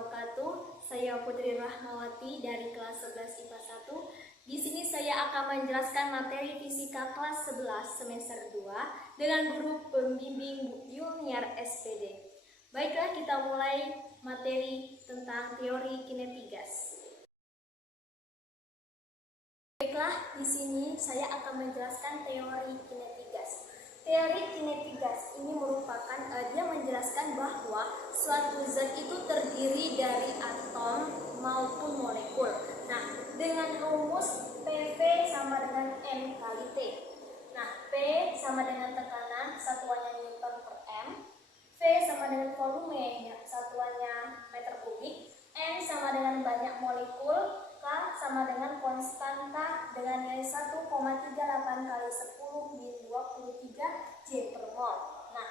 wabarakatuh. Saya Putri Rahmawati dari kelas 11 IPA 1. Di sini saya akan menjelaskan materi fisika kelas 11 semester 2 dengan guru pembimbing Yuniar SPD. Baiklah, kita mulai materi tentang teori kineti gas. Baiklah, di sini saya akan menjelaskan teori kineti gas. Teori kineti gas ini merupakan dia menjelaskan bahwa suatu zat itu terdiri dari atom maupun molekul. Nah, dengan rumus PV sama dengan M kali T. Nah, P sama dengan tekanan, satuannya Newton per M. V sama dengan volume, satuannya meter kubik. M sama dengan banyak molekul. K sama dengan konstanta dengan nilai 1,38 kali 10 min 23 J per mol. Nah,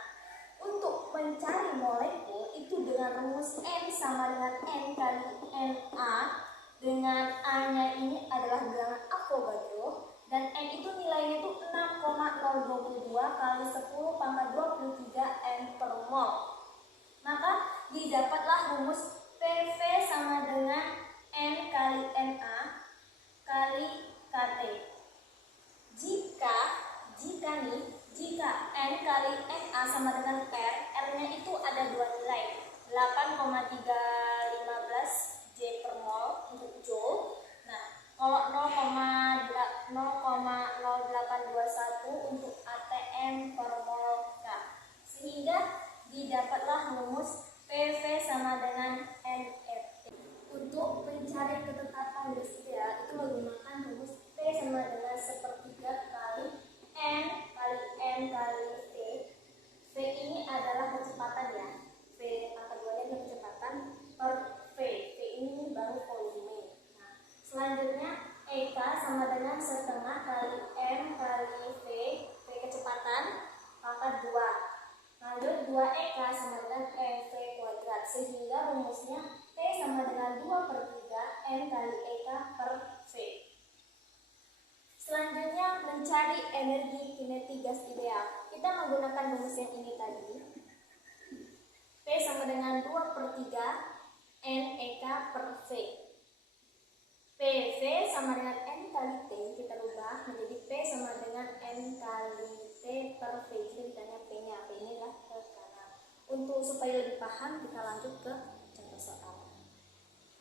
untuk mencari molekul itu dengan rumus M sama dengan N kali Na, dengan A-nya ini adalah bilangan Avogadro, dan N itu nilainya itu 6,022 kali 10 pangkat 23 N per mol. Maka didapatlah rumus PV sama dengan N kali Na kali KT. Jika N kali Na sama dengan R, R-nya itu ada dua nilai, 8,315 J per mol untuk joule. Nah, kalau 0,0821 untuk ATM per mol K. Sehingga didapatlah rumus PV sama dengan nRT. Untuk mencari ketetapan gas ideal itu menggunakan rumus P sama dengan sepertiga kali N kali M kali V. V ini adalah kecepatan ya. V pangkat 2 adalah kecepatan per V. V ini baru volume. Nah, selanjutnya EK sama dengan setengah kali M kali V. V kecepatan pangkat 2. Lalu 2EK sama dengan EV kuadrat. Sehingga rumusnya P sama dengan 2/3 N kali EK per V. Selanjutnya mencari energi kineti gas ideal. Kita menggunakan rumus yang ini tadi. P sama dengan 2/3 N EK per V. PV sama dengan N kali T, kita rubah menjadi P sama dengan N kali T per V. Jadi ditanya P-nya, P ini adalah tekanan. Untuk supaya lebih paham, kita lanjut ke contoh soal.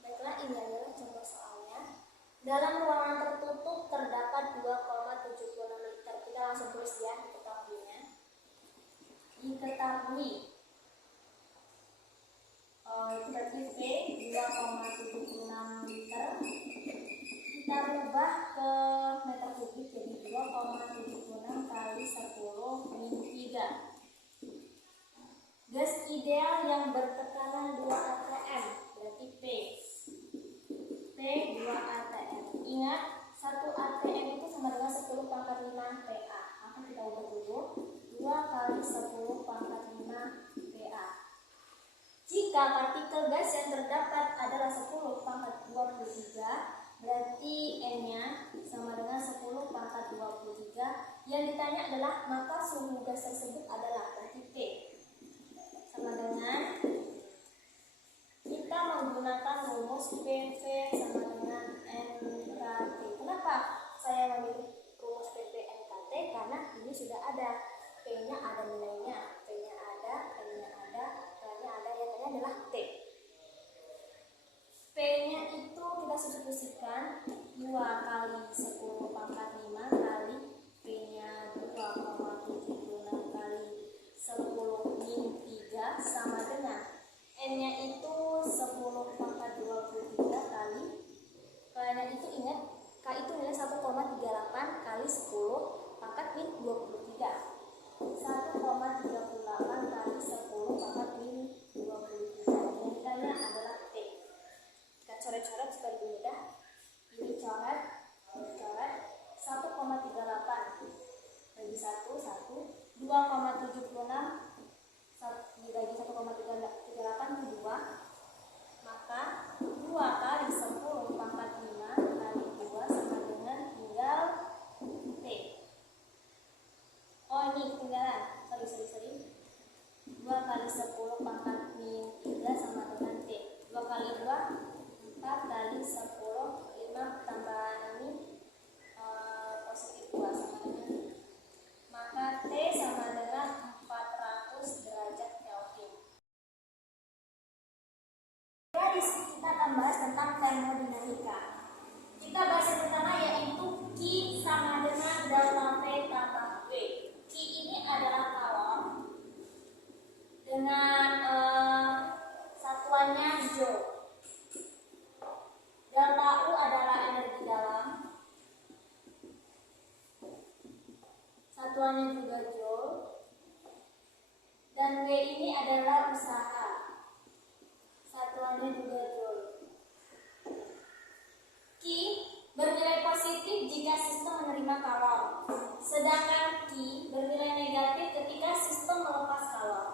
Baiklah, ini adalah contoh soalnya. Dalam ruangan tertutup terdapat 2,76 liter. Kita langsung tulis ya, diketahuinya. Diketahui. Itu berarti V 2,76 liter. Kita rubah ke meter kubik jadi 2,76 kali 10 min 3. Gas ideal yang bertekanan 2 atm berarti P 2 atm. Ingat, 1 atm itu sama dengan 10 pangkat 5 PA. Maka kita ubah dulu 2 kali 10 pangkat 5 PA. Jika partikel gas yang terdapat adalah 10 pangkat 23, berarti N-nya sama dengan 10 pangkat 23. Yang ditanya adalah maka suhu gas tersebut adalah, berarti T sama dengan, kita menggunakan rumus PV sama dengan NKT. Kenapa saya memilih rumus PV NKT? Karena ini sudah ada, P-nya ada nilainya, P-nya ada, N-nya ada, K-nya ada, yang tanya adalah T. P-nya itu kita substitusikan 2 kali 10 pangkat 5 kali P-nya 2,76 kali 10 min 3 sama dengan N-nya itu 10 pangkat 23 kali K-nya itu ingat, K itu nilai 1,38 kali 10 pangkat min 23. 1,38 kali 10 pangkat min 23. Joule. Delta U adalah energi dalam. Satuannya juga Joule. Dan W ini adalah usaha. Satuannya juga Joule. Q bernilai positif jika sistem menerima kalor. Sedangkan Q bernilai negatif ketika sistem melepas kalor.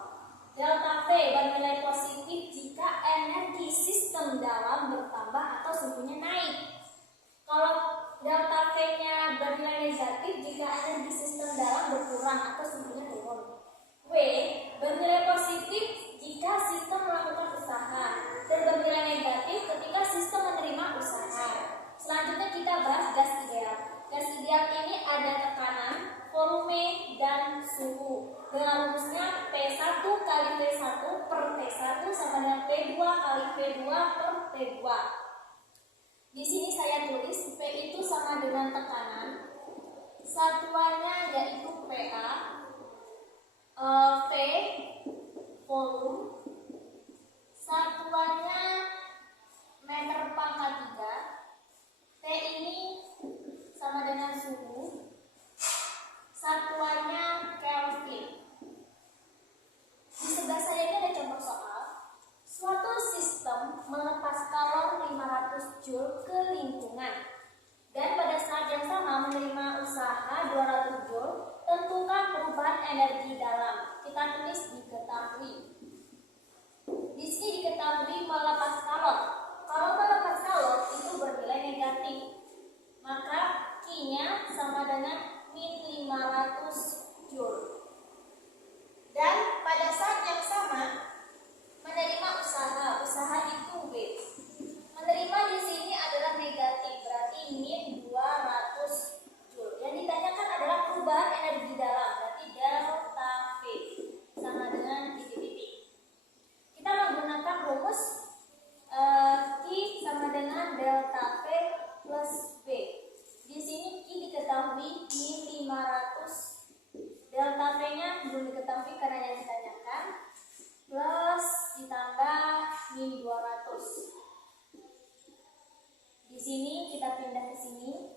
Delta V bernilai positif jika energi sistem dalam bertambah atau suhunya naik. Kalau delta V-nya bernilai negatif jika energi sistem dalam berkurang atau suhunya turun. W bernilai positif jika sistem melakukan usaha dan bernilai negatif ketika sistem menerima usaha. Selanjutnya kita bahas gas ideal. Gas ideal ini ada tekanan, volume, dan suhu. Dengan rumusnya P1 kali P1 per T1 sama dengan P2 kali P2 per T2. Di sini saya tulis P itu sama dengan tekanan. Satuannya yaitu PA, V volume, satuannya meter pangkat 3, T ini sama dengan suhu, satuannya Kelvin. Di sebelah saya ini ada contoh soal. Suatu sistem melepas kalor 500 Joule ke lingkungan dan pada saat yang sama menerima usaha 200 Joule. Tentukan perubahan energi dalam. Kita tulis diketahui. Di sini diketahui melepas kalor. Kalau melepas kalor itu bernilai negatif, maka Q-nya sama dengan min 500 Joule. Dan pada saat yang sama menerima usaha itu W. Menerima di sini adalah negatif, berarti min 200 Joule. Yang ditanyakan adalah perubahan energi dalam, berarti delta V sama dengan titik-titik. Kita menggunakan rumus Q sama dengan delta V plus V. Di sini Q diketahui min 500, delta V-nya belum diketahui karena yang ditanyakan, plus ditambah min 200. Di sini kita pindah ke sini.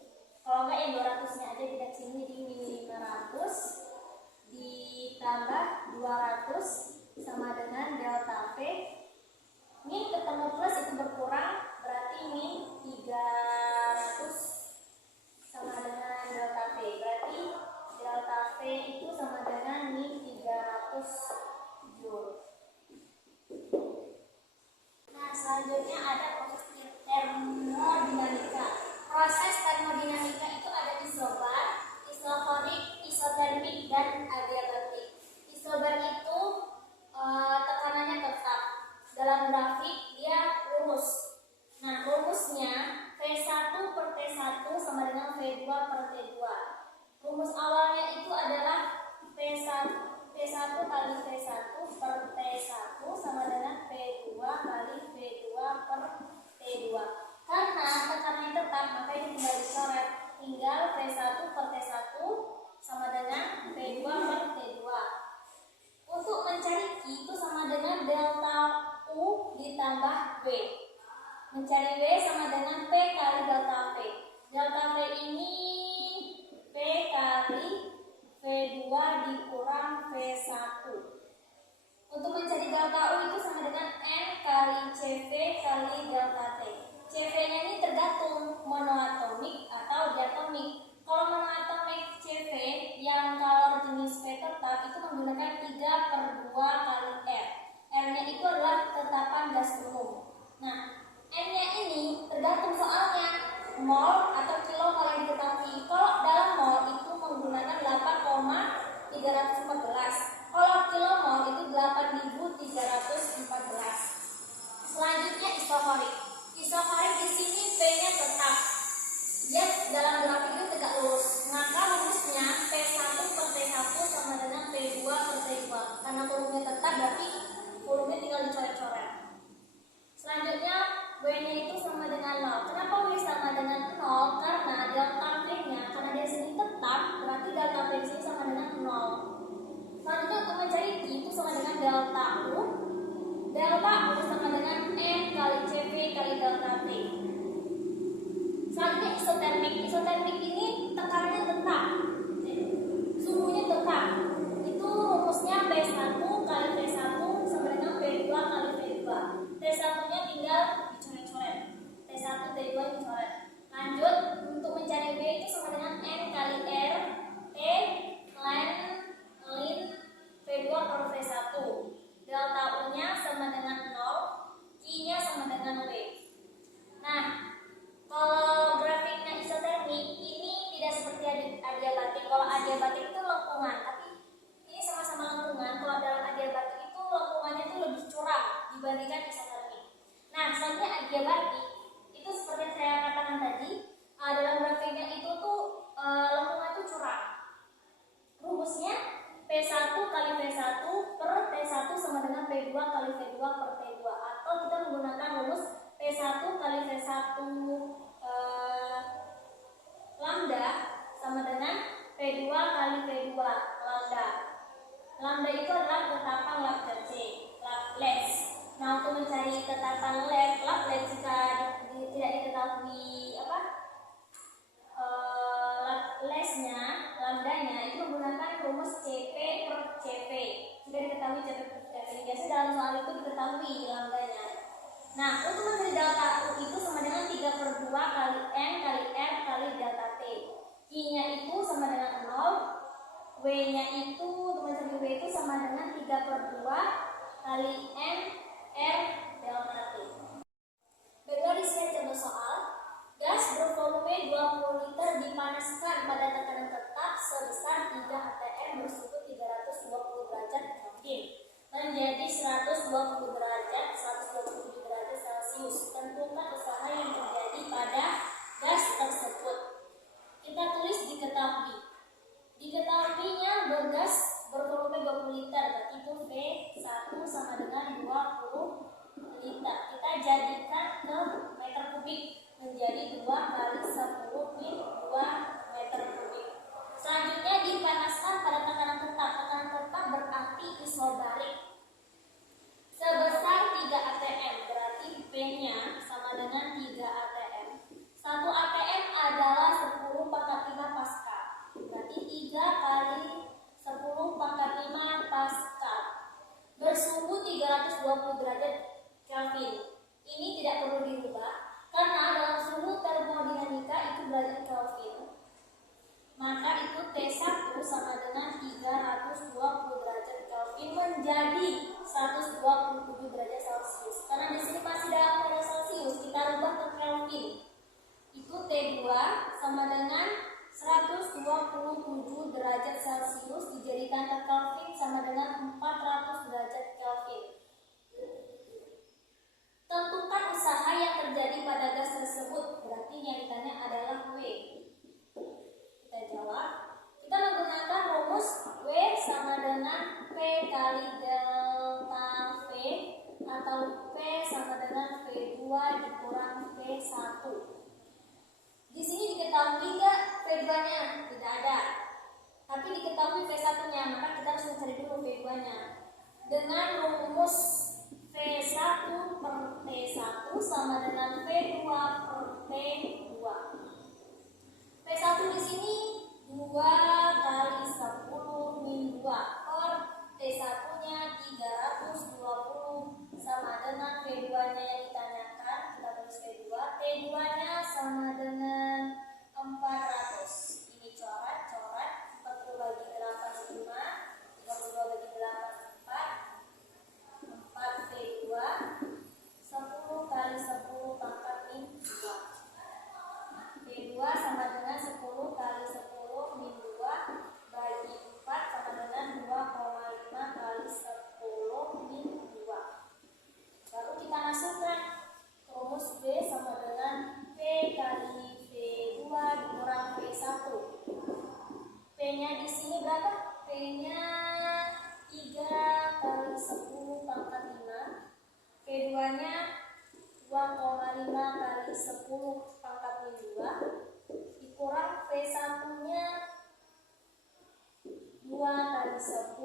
Kalau enggak yang 200-nya aja pindah ke sini, di min 500 ditambah 200 sama dengan delta V. Min ketemu plus itu berkurang, berarti min 300 sama dengan delta V. Berarti delta V itu sama dengan min 300 Joule. Nah, selanjutnya ada proses termodinamika. Proses termodinamika itu ada isobar, isotonik, isotermik, dan adiabatik. Isobar itu tekanannya tetap. Dalam grafik dia lurus. Nah, rumusnya V1 per T1 sama dengan V2 per T2. Rumus awalnya itu adalah P1 kali V1 per T1 sama dengan P2 kali V2 per T2. Karena tekanannya tetap, maka ini tinggal dicoret. Tinggal V1 per T1 sama dengan P2 per T2. Untuk mencari Q itu sama dengan delta U ditambah V. Mencari W sama dengan P kali delta V. Delta V ini P kali V2 dikurang V1. Untuk mencari delta U itu sama dengan N kali CV kali delta T. CV-nya ini tergantung monoatomik atau diatomik. Kalau monoatomik CV yang kalor jenis P tetap itu menggunakan 3/2 kali R. R-nya itu adalah tetapan gas umum. Nah, N-nya ini tergantung soalnya mol atau kilomol yang diketahui. Kalau dalam mol itu menggunakan 8,314. Kalau kilomol itu 8.314. Selanjutnya isokorik. Isokorik di sini dibandingkan isotermik. Nah, selanjutnya adiabatik itu seperti yang saya katakan tadi, dalam grafiknya itu tuh lengkungan itu curang. Rumusnya P1 kali P1 per T1 sama dengan P2 kali P2 per T2, atau kita menggunakan rumus P1 kali P1 lambda sama dengan P2 kali P2 lambda. Lambda itu adalah ketapang Laplace. Nah, untuk mencari ketapang Laplace jika tidak diketahui Laplace-nya, lambdanya itu menggunakan rumus CP per CP. Jika diketahui CP per CP, biasanya dalam soal itu diketahui lambdanya. Nah, untuk mencari delta U itu sama dengan 3/2 kali N kali R kali delta T. I-nya itu sama dengan 0, W-nya itu, untuk mencari W itu sama dengan 3/2 kali N R delta T. Baiklah, di sini contoh soal. Gas bervolume 20 liter dipanaskan pada tekanan tetap sebesar 3 atm bersuhu 320 derajat Kelvin menjadi 120 derajat 127 derajat Celcius. Tentukan usaha yang terjadi pada gas tersebut. Kita tulis diketahui. Diketahuinya bergas bervolume 20 liter, berarti itu V1 sama dengan 20 liter. Kita jadikan ke meter kubik, menjadi 2 kali 10 min 2 meter kubik. Selanjutnya dipanaskan pada tekanan tetap. Tekanan tetap berarti isobarik sebesar 3 atm, berarti P-nya sama dengan 3 atm. 1 atm adalah 10 pangkat 5 Pascal, berarti 3 kali 10 pangkat 5 Pascal bersuhu 320 derajat Kelvin. Ini tidak perlu dirubah karena dalam suhu termodinamika itu derajat Kelvin, maka itu T1 sama dengan 320 derajat Kelvin menjadi 127 derajat Celcius. Karena di sini masih dalam derajat Celcius, kita rubah ke Kelvin. Itu T2 sama dengan 127 derajat Celcius dijadikan ke Kelvin sama dengan 400 derajat Kelvin. Tentukan usaha yang terjadi pada gas tersebut, berarti yang ditanya adalah W. Kita jawab. Kita menggunakan rumus W sama dengan P kali delta V atau P sama dengan V2 dikurang V1. Di sini diketahui nggak V2-nya? Tidak ada. Tapi diketahui V1-nya, maka kita harus mencari dulu V2-nya. Dengan rumus V1 per T1 sama dengan V2 per T2. V1 di sini 2 kali 10 min 2 per T1-nya 320 sama dengan V2-nya yang ditanyakan. Kita tulis V2. T2-nya sama dengan 400. Ini coret-coret. 40 bagi 8 5, 32 bagi 8 4. 4 V2 10 kali 10 pangkat min 2. V2 sama dengan 10 kali 10 min 2 bagi 4 sama dengan 2,5 kali 10 min 2. Baru kita masukkan rumus B sama dengan P kali V2 dikurang V1. P-nya di sini berapa? P-nya 3 kali 10 pangkat 5. V2-nya 2,5 kali 10 pangkat min 2 dikurang V1-nya 2 kali 10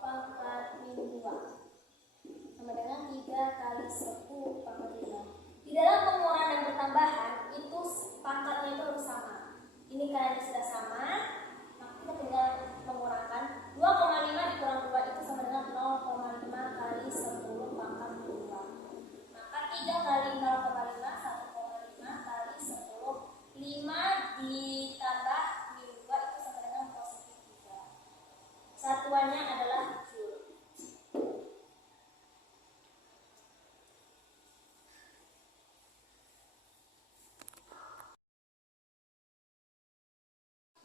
pangkat min 2 sama dengan 3 kali 10 pangkat 5. Di dalam pengurangan dan pertambahan itu pangkatnya itu harus sama. Ini karena sudah sama, maka kita tinggal mengurangkan. 2,5 dikurang 2 itu sama dengan 0,5 kali 10 pangkat min 2. Maka 3 kali 0,5 1,5 kali 10. 5 ditambah min 2 itu sama dengan positif 3. Satuannya adalah joule.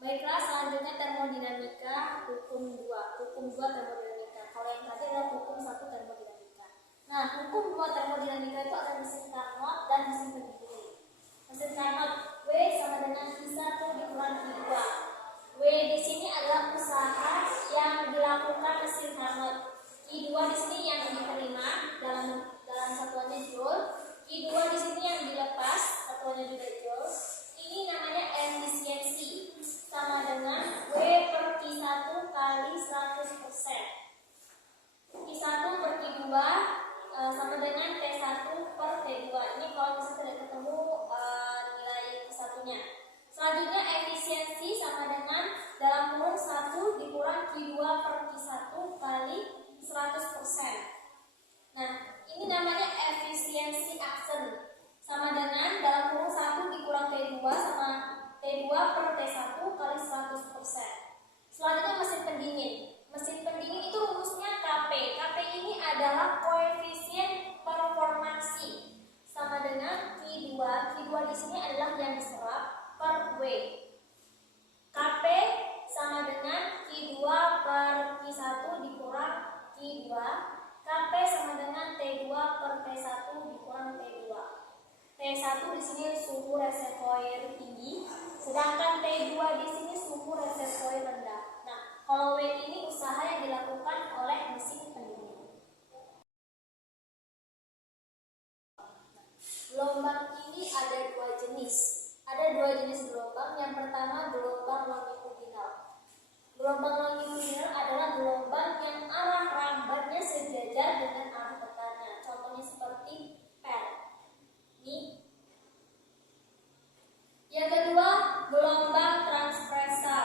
Baiklah, selanjutnya termodinamika hukum 2. Hukum 2 termodinamika. Kalau yang tadi adalah hukum 1 termodinamika. Nah, hukum dua termodinamika itu ada mesin Carnot dan mesin pendingin. Mesin Carnot W sama dengan Q1 dikurangi Q2. W di sini adalah usaha yang dilakukan mesin Carnot. Q2 di sini yang diterima dalam satuannya joule. Q2 di sini yang dilepas satuannya juga joule. Ini namanya efisiensi sama dengan W per Q1 kali 100%. Q1 per Q2 sama dengan T1 per T2. Ini kalau misalnya tidak ketemu nilai Q1-nya. Selanjutnya efisiensi sama dengan dalam kurung 1 dikurang Q2 per Q1 kali 100%. Nah, ini namanya efisiensi aksen sama dengan dalam kurung 1 dikurang T2 sama T2 per T1 kali 100%. Selanjutnya mesin pendingin. Mesin pendingin itu rumusnya Kp. Kp ini adalah koefisien performansi sama dengan Q2. Q2 di sini adalah yang diserap per W. Kp sama dengan Q2 per Q1 dikurang Q2. Kp sama dengan T2 per T1 dikurang T2. T1 di sini suhu reservoir tinggi, sedangkan T2 di sini suhu reservoir rendah. Nah, kalau W ini usaha yang dilakukan oleh mesin pendingin. Gelombang ini ada dua jenis. Ada dua jenis gelombang. Yang pertama gelombang longitudinal. Gelombang longitudinal adalah gelombang yang arah rambatnya sejajar dengan arah tekannya. Contohnya seperti per. Ini. Yang kedua gelombang transversal,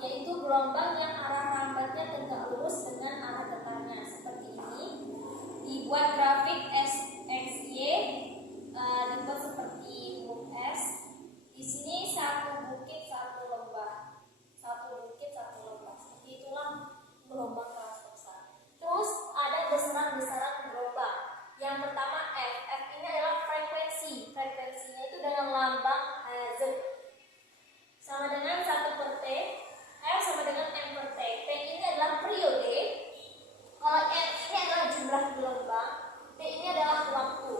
yaitu gelombang yang arah rambatnya tegak lurus dengan arah tekannya. Seperti ini. Dibuat grafik XY, dibuat seperti huruf S. Di sini satu bukit satu lembah, satu bukit satu lembah. Seperti itulah gelombang transversal. Terus ada besaran-besaran gelombang. Yang pertama F. F ini adalah frekuensi. Frekuensinya itu dengan lambang Z sama dengan 1 per T. F sama dengan M per T. T ini adalah periode. Kalau M ini adalah jumlah gelombang. T ini adalah waktu.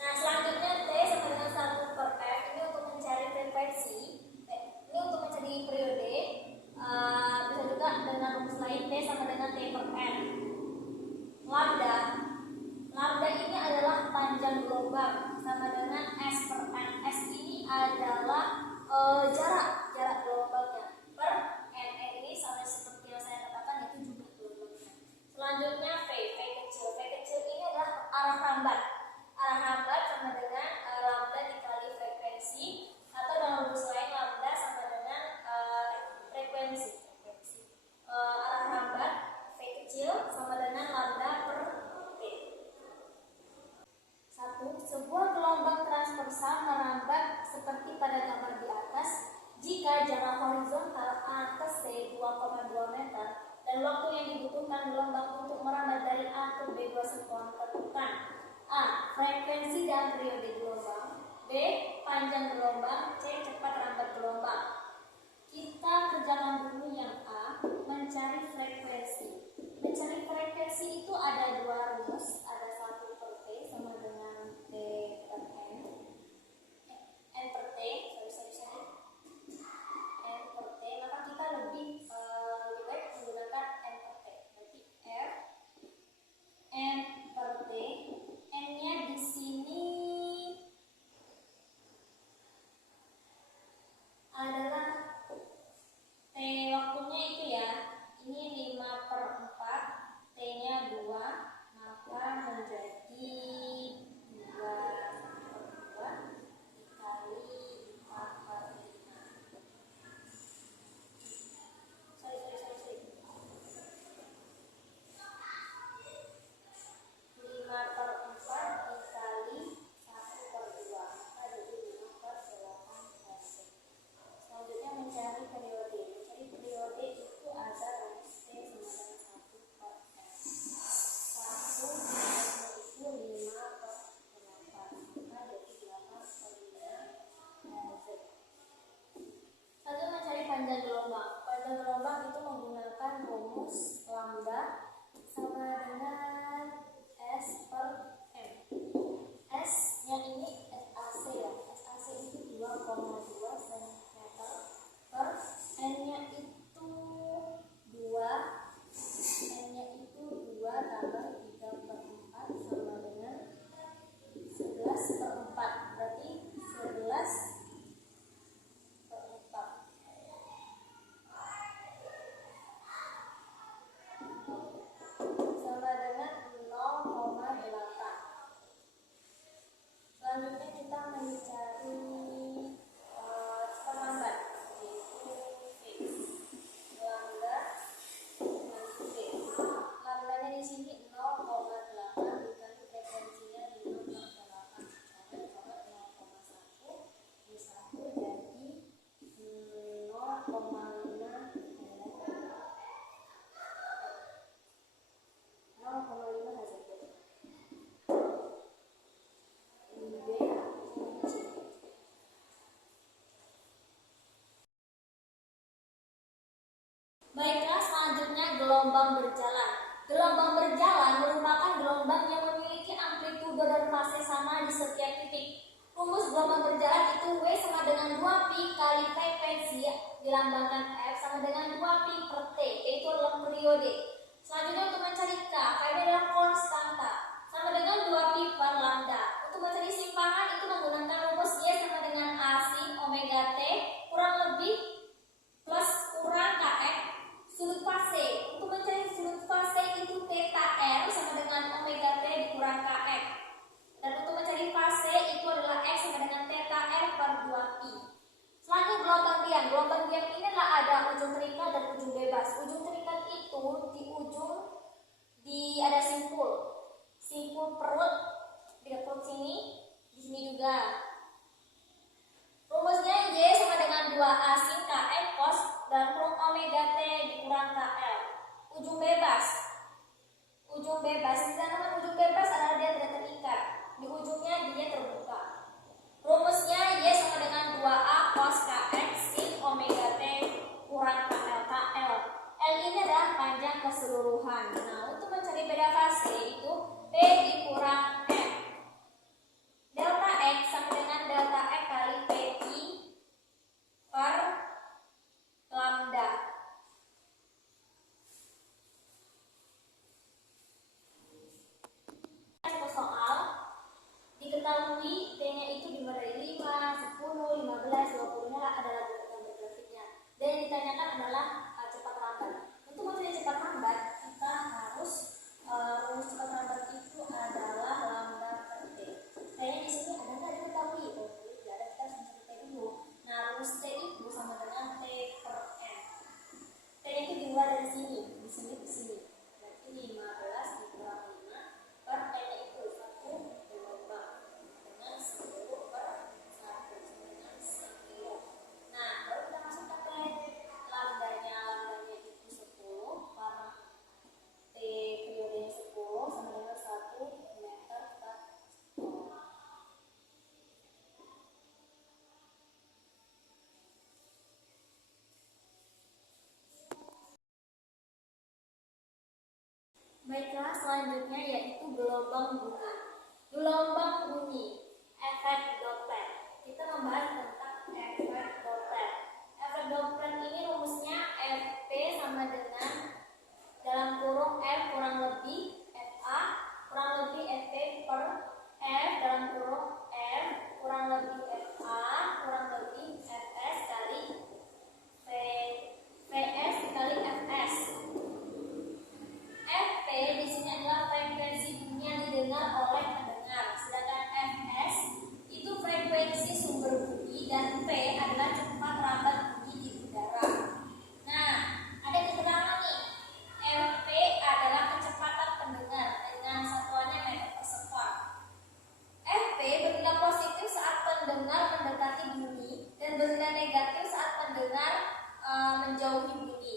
Nah, selanjutnya T sama dengan 1 per F. Ini untuk mencari frekuensi. Ini untuk mencari periode. Bisa juga dengan rumus lain T sama dengan T per N. Lambda. Lambda ini adalah panjang gelombang sama dengan S per N. S ini adalah jarak gelombangnya per N. N ini sama seperti yang saya katakan yaitu jumlah gelombangnya. Selanjutnya V kecil. V kecil ini adalah arah rambat. Arah rambat sama dengan lambda dikali frekuensi, atau dalam rumus lain lambda sama dengan frekuensi. Arah rambat V kecil sama dengan lambda per T. 1. Sebuah gelombang transversal merambat seperti pada gambar di atas jika jarak horizontal A ke C 2,2 meter dan waktu yang dibutuhkan gelombang untuk merambat dari A ke B 2 sekuan. Tentukan A. Frekuensi dan periode gelombang, B. Panjang gelombang, C. Cepat rambat gelombang. Kita kerjakan dulu yang A, mencari frekuensi. Mencari frekuensi itu ada dua rumus, ada 1 per T sama dengan T per N. N per T, sorry. N per T, maka kita lebih baik menggunakan N per T. Berarti F N per T. N-nya di sini adalah T waktunya itu ya. Ini 5 per 4, T-nya 2, maka gelombang berjalan. Gelombang berjalan merupakan gelombang yang memiliki amplitudo dan fase sama di setiap titik. Rumus gelombang berjalan itu W sama dengan 2pi kali frekuensi dilambangkan F sama dengan 2pi per T, yaitu adalah periode. Selanjutnya untuk mencari K, K ini adalah konstanta sama dengan 2pi per lambda. Untuk mencari simpangan itu menggunakan rumus Y sama dengan A sin omega T kurang lebih plus kurang KF sudut fase. Untuk mencari sudut fase itu theta R sama dengan omega T dikurang KF. Dan untuk mencari fase itu adalah X sama dengan theta R per 2pi. Selanjutnya gelombang diam. Gelombang diam ini adalah ada ujung terikat dan ujung bebas. Ujung terikat itu di ujung ada simpul. Simpul perut di perut sini, di sini juga. Rumusnya Y sama dengan 2A sin KF cos dan kurung omega T dikurang KL. Ujung bebas. Ujung bebas, sedangkan ujung bebas adalah dia tidak terikat. Di ujungnya dia terbuka. Rumusnya Y sama dengan 2A cos KX sin omega T kurang KL. KL. L ini adalah panjang keseluruhan. Nah, untuk mencari beda fase itu P dikurang F. Delta X sama dengan delta X kali PI per lambda. Soal diketahui T-nya itu dimulai dari 5, 10, 15, 20 adalah gambar grafiknya. Dan yang ditanyakan adalah cepat lambat. Untuk mencari cepat lambat kita harus rumus cepat lambat itu adalah lambda per T. Kayaknya di sini ada nggak diketahui? Oh, tidak ada, kita harus mencari T dulu. Nah, rumus T itu sama dengan T per N. T-nya itu dimulai dari sini, di sini ke sini. Berarti 15 dikurang 5 per T-nya itu 1 gelombang dengan 10 per 1 dengan 10. Nah, baru kita masukkan ke lambdanya. Lambdanya itu 10 per T periodenya 10 sama dengan 1 meter per sektor. Baiklah, selanjutnya yaitu gelombang bunyi. Gelombang bunyi, efek Doppler. Kita membahas tentang efek Doppler. Efek Doppler ini rumusnya Fp sama dengan dalam kurung F kurang lebih Fa kurang lebih Fp per F dalam kurung F kurang lebih Fa kurang lebih Fs kali Vs kali Fs. Fp di sini adalah frekuensi bunyi yang didengar oleh pendengar, sedangkan Fs itu frekuensi sumber bunyi dan P adalah cepat lambat bunyi di udara. Nah, ada keterangan nih. Fp adalah kecepatan pendengar dengan satuannya meter per sekon. Fp bernilai positif saat pendengar mendekati bunyi dan bernilai negatif saat pendengar menjauhi bunyi.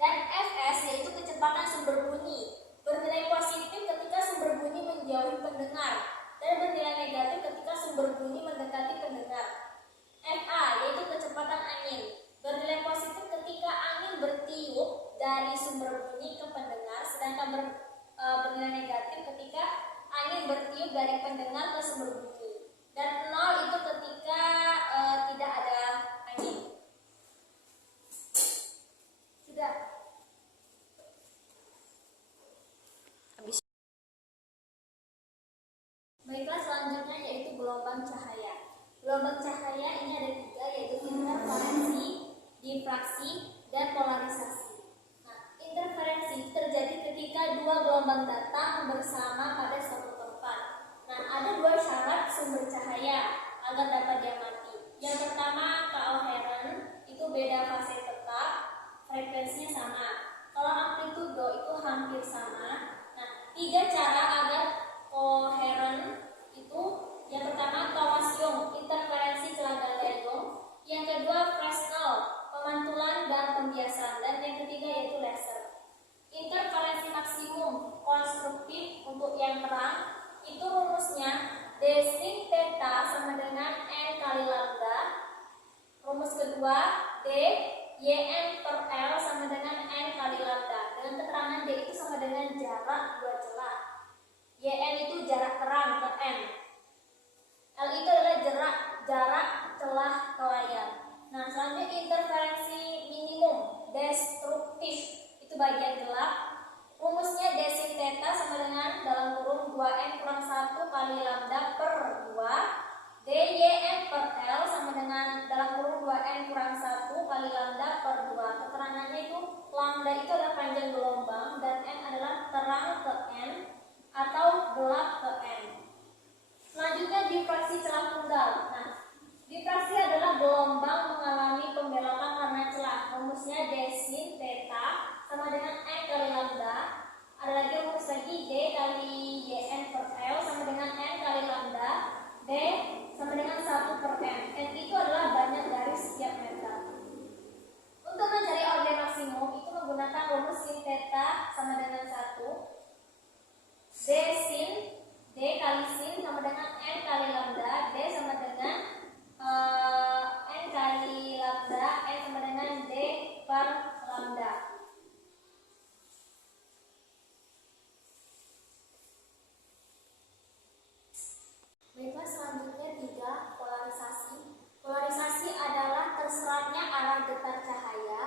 Dan Fs yaitu kecepatan sumber bunyi bernilai positif ketika sumber bunyi menjauhi pendengar dan bernilai negatif ketika sumber bunyi mendekati pendengar. Fa yaitu kecepatan angin bernilai positif ketika angin bertiup dari sumber bunyi ke pendengar, sedangkan bernilai negatif ketika angin bertiup dari pendengar ke sumber bunyi. Dan 0 itu ketika tidak ada angin. Sudah. Baiklah, selanjutnya yaitu gelombang cahaya. Gelombang cahaya ini ada 3, yaitu interferensi, difraksi, dan polarisasi. Nah, interferensi terjadi ketika dua gelombang datang bersama pada suatu tempat. Nah, ada 2 syarat sumber cahaya agar dapat diamati. Yang pertama, koherent, itu beda fase tetap, frekuensinya sama. Kalau amplitudo itu hampir sama. Nah, 3 cara agar koheren itu, yang pertama Thomas Young, interferensi celah Galileo, yang kedua Fresnel, pemantulan dan pembiasan, dan yang ketiga yaitu laser. Interferensi maksimum konstruktif untuk yang terang itu rumusnya D sin theta sama dengan N kali lambda. Rumus kedua D YN per L sama dengan N kali lambda. Dengan keterangan D itu sama dengan jarak dua celah. YN itu jarak terang ke N. L itu adalah jarak celah ke layar. Nah, selanjutnya interferensi minimum destruktif itu bagian gelap. Rumusnya D sin theta sama dengan dalam kurung 2N kurang 1 kali lambda per 2. DYN per L sama dengan dalam kurung 2N kurang 1 kali lambda per 2. Keterangannya itu lambda itu adalah panjang gelombang dan N adalah terang ke N atau gelap ke N. Selanjutnya difraksi celah tunggal. Nah, difraksi adalah gelombang mengalami pembelokan karena celah. Rumusnya D sin theta sama dengan N kali lambda. Ada lagi rumus lagi D kali YN per L sama dengan N kali lambda. D sama dengan 1 per N. N itu adalah banyak garis setiap meter. Untuk mencari order maksimum itu menggunakan rumus sin theta sama dengan 1. D sin D kali sin sama dengan N kali lambda. D sama dengan N kali lambda. N sama dengan D per lambda. Baiklah, selanjutnya 3, polarisasi. Polarisasi adalah terseratnya arah getar cahaya.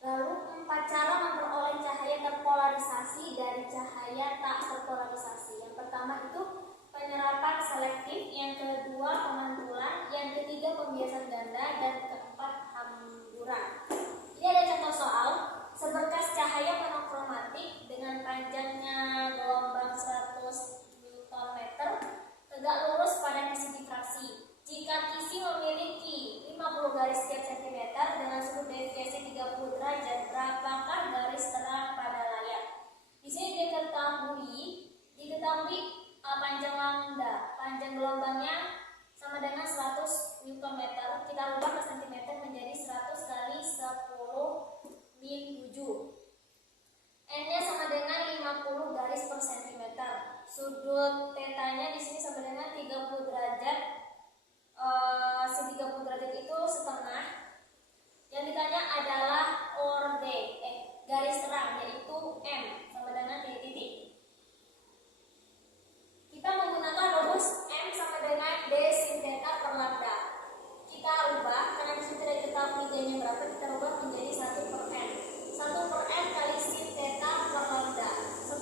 Lalu 4 cara memperoleh cahaya terpolarisasi dari cahaya tak terpolarisasi. Yang pertama itu penyerapan selektif, yang kedua pemantulan, yang ketiga pembiasan ganda, dan keempat hamburan. Ini ada contoh soal. Seberkas cahaya monokromatik dengan panjangnya gelombang 100 Nm tegak lurus pada kisi difraksi. Jika kisi memiliki 50 garis setiap cm dengan sudut deviasi 30 derajat, berapakah garis terang pada layar? Di sini diketahui panjang lambda, panjang gelombangnya sama dengan 100 Nm. Kita ubah ke cm menjadi 100 kali 10 min 7. N-nya sama dengan 50 garis per cm. Sudut θ-nya di sini sama dengan 30 derajat. 30 derajat itu setengah. Yang ditanya adalah garis terang, yaitu M sama dengan titik. Kita menggunakan rumus M sama dengan D sin theta per lambda. Kita ubah, karena di sini tidak diketahui D-nya berapa, kita ubah menjadi 1 per N. 1 per N kali sin theta per lambda. 1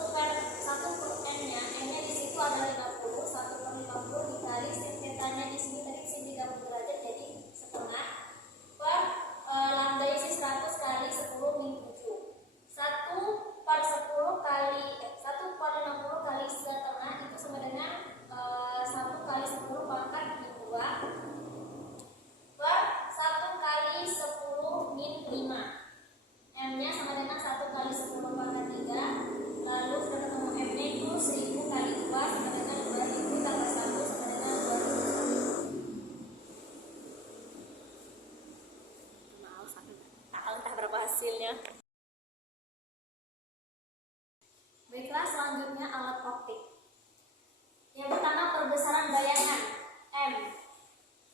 per N-nya, N-nya di situ ada 50. 1 per 50 dikali sin theta-nya di sini tadi sin 30 derajat, jadi setengah per lambda isi 100 kali 10 min 7. 1 per 10 kali 1 per 50 kali setengah itu sama dengan 1 kali 10 pangkat min 2 per 1 kali 10 min 5. M-nya sama dengan 1 kali 10 pangkat 3. Lalu sudah ketemu M-nya itu 1000 kali 2 sama dengan 2000 tambah 1 sama dengan 2000. Maaf, entah berapa hasilnya. Baiklah, selanjutnya alat optik. Yang pertama perbesaran bayangan M.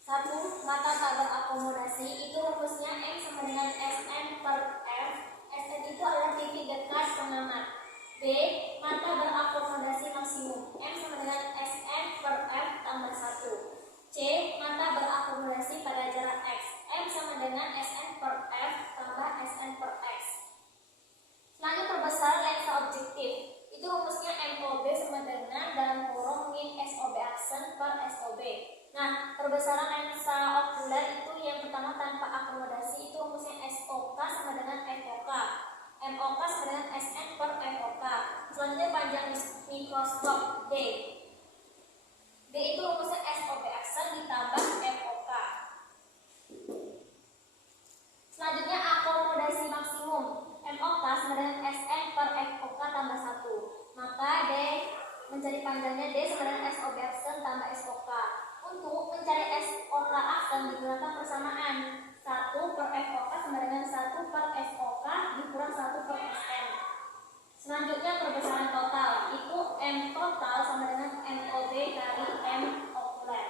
1. Mata tak berakomodasi, itu rumusnya M sama dengan Sn per F. Sn itu adalah titik dekat pengamat. B. Mata berakomodasi maksimum, M sama dengan Sn per F tambah 1. C. Mata berakomodasi pada jarak X, M sama dengan Sn per F tambah Sn per X. Selanjutnya perbesaran lensa objektif, itu rumusnya MOB sama dengan dalam kurung min SOB aksen per SOB. Nah, perbesaran lensa okuler itu yang pertama tanpa akomodasi, itu rumusnya SOK sama dengan FOK. MOK sama dengan SN per FOK. Selanjutnya panjang mikroskop D. D itu rumusnya SOB aksen ditambah FOK. Selanjutnya akomodasi maksimum, MOK sama dengan SN per FOK tambah 1. Maka D mencari panjangnya D sama dengan SOB aksen tambah SOK. Untuk mencari SOK aksen digunakan persamaan 1 per FOK sama dengan 1 per SOK dikurang 1 per SN. Selanjutnya perbesaran total, itu M total sama dengan MOB kali M okuler.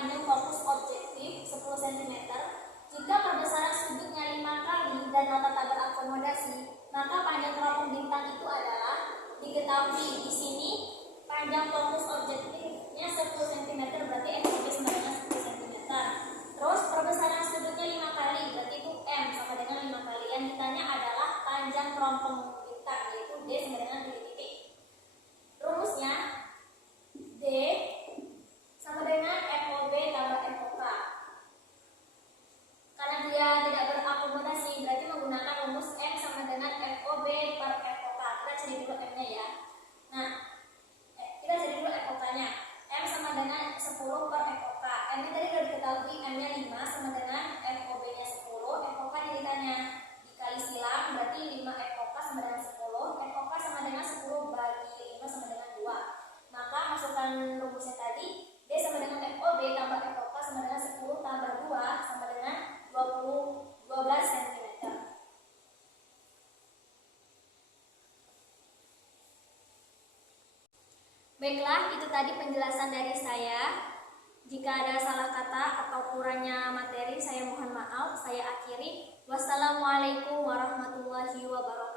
panjang fokus objektif 10 cm. Jika perbesaran sudutnya 5 kali dan nota tak berakomodasi, maka panjang teropong bintang itu adalah, diketahui di sini panjang fokus objektifnya 10 cm, berarti FOB sama dengan 10 cm. Terus perbesaran sudutnya 5 kali, berarti itu M sama dengan 5 kali. Yang ditanya adalah panjang teropong bintang, yaitu D sama dengan 3 titik. Rumusnya D sama dengan FOB tambah FOK. Karena dia tidak berakomodasi, berarti menggunakan rumus M sama dengan FOB per FOK. Kita cari dulu M-nya ya. Nah, kita cari dulu FOK-nya. M sama dengan 10 per FOK. M-nya tadi sudah diketahui, M-nya 5 sama dengan FOB-nya 10. FOK yang ditanya dikali silang, berarti 5 FOK sama dengan 10. FOK sama dengan 10 bagi 5 sama dengan 2. Maka masukkan rumusnya tadi, D sama dengan FOB tambah FOK sama dengan 10 tambah 2 sama dengan 12 cm. Baiklah, itu tadi penjelasan dari saya. Jika ada salah kata atau kurangnya materi, saya mohon maaf. Saya akhiri. Wassalamualaikum warahmatullahi wabarakatuh.